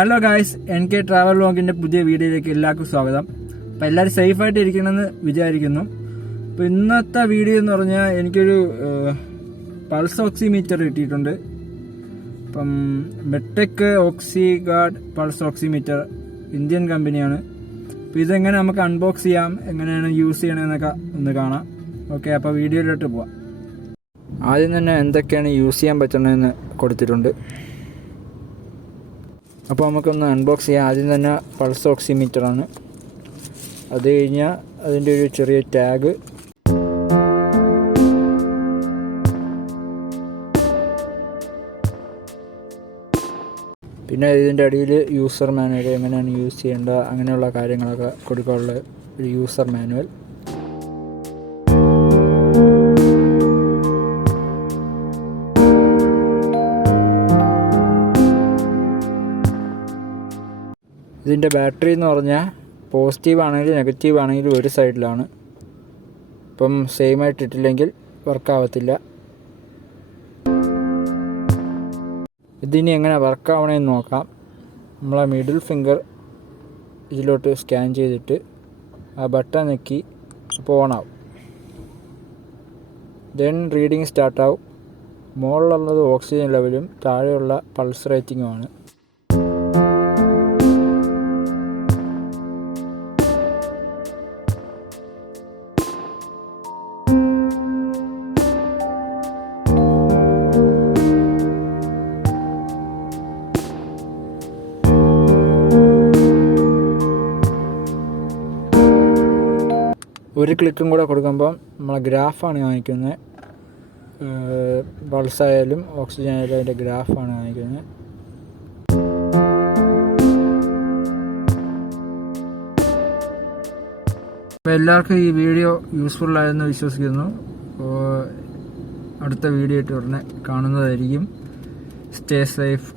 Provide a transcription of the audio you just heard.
Hello guys, NK travel വ്ലോഗിൻ്റെ പുതിയ വീഡിയോയിലേക്ക് എല്ലാവർക്കും സ്വാഗതം. അപ്പോൾ എല്ലാവരും സേഫായിട്ട് ഇരിക്കണമെന്ന് വിചാരിക്കുന്നു. അപ്പോൾ ഇന്നത്തെ വീഡിയോ എന്ന് പറഞ്ഞാൽ എനിക്കൊരു പൾസ് ഓക്സിമീറ്റർ കിട്ടിയിട്ടുണ്ട്. അപ്പം മെട്ടെക് ഓക്സിഗാർഡ് പൾസ് ഓക്സിമീറ്റർ ഇന്ത്യൻ കമ്പനിയാണ്. അപ്പോൾ ഇതെങ്ങനെ നമുക്ക് അൺബോക്സ് ചെയ്യാം, എങ്ങനെയാണ് യൂസ് ചെയ്യണമെന്നൊക്കെ ഒന്ന് കാണാം. ഓക്കെ, അപ്പോൾ വീഡിയോയിലോട്ട് പോവാം. ആദ്യം തന്നെ എന്തൊക്കെയാണ് യൂസ് ചെയ്യാൻ പറ്റുന്നതെന്ന് കൊടുത്തിട്ടുണ്ട്. അപ്പോൾ നമുക്കൊന്ന് അൺബോക്സ് ചെയ്യാം. ആദ്യം തന്നെ പൾസ് ഓക്സിമീറ്ററാണ്. അത് കഴിഞ്ഞാൽ അതിൻ്റെ ഒരു ചെറിയ ടാഗ്, പിന്നെ ഇതിൻ്റെ അടിയിൽ യൂസർ മാനുവൽ, എങ്ങനെയാണ് യൂസ് ചെയ്യേണ്ടത് അങ്ങനെയുള്ള കാര്യങ്ങളൊക്കെ കൊടുക്കാനുള്ള ഒരു യൂസർ മാനുവൽ. ഇതിൻ്റെ ബാറ്ററി എന്ന് പറഞ്ഞാൽ പോസിറ്റീവ് ആണെങ്കിലും നെഗറ്റീവ് ആണെങ്കിലും ഒരു സൈഡിലാണ്. ഇപ്പം സെയിം ആയിട്ട് ഇട്ടില്ലെങ്കിൽ വർക്കാവത്തില്ല. ഇതിനി എങ്ങനെ വർക്കാവണമെന്ന് നോക്കാം. നമ്മളെ മിഡിൽ ഫിംഗർ ഇതിലോട്ട് സ്കാൻ ചെയ്തിട്ട് ആ ബട്ടൺ ഞെക്കി അപ്പോൾ ഓണാവും. ദെൻ റീഡിങ് സ്റ്റാർട്ടാവും. മുകളിലുള്ളത് ഓക്സിജൻ ലെവലും താഴെയുള്ള പൾസ് റേറ്റിങ്ങുമാണ്. ഒരു ക്ലിക്കും കൂടെ കൊടുക്കുമ്പം നമ്മളെ ഗ്രാഫാണ് കാണിക്കുന്നത്. പൾസായാലും ഓക്സിജൻ ആയാലും അതിൻ്റെ ഗ്രാഫാണ് കാണിക്കുന്നത്. അപ്പോൾ എല്ലാവർക്കും ഈ വീഡിയോ യൂസ്ഫുള്ളായെന്ന് വിശ്വസിക്കുന്നു. അപ്പോൾ അടുത്ത വീഡിയോ ആയിട്ട് ഉടനെ കാണുന്നതായിരിക്കും. Stay safe.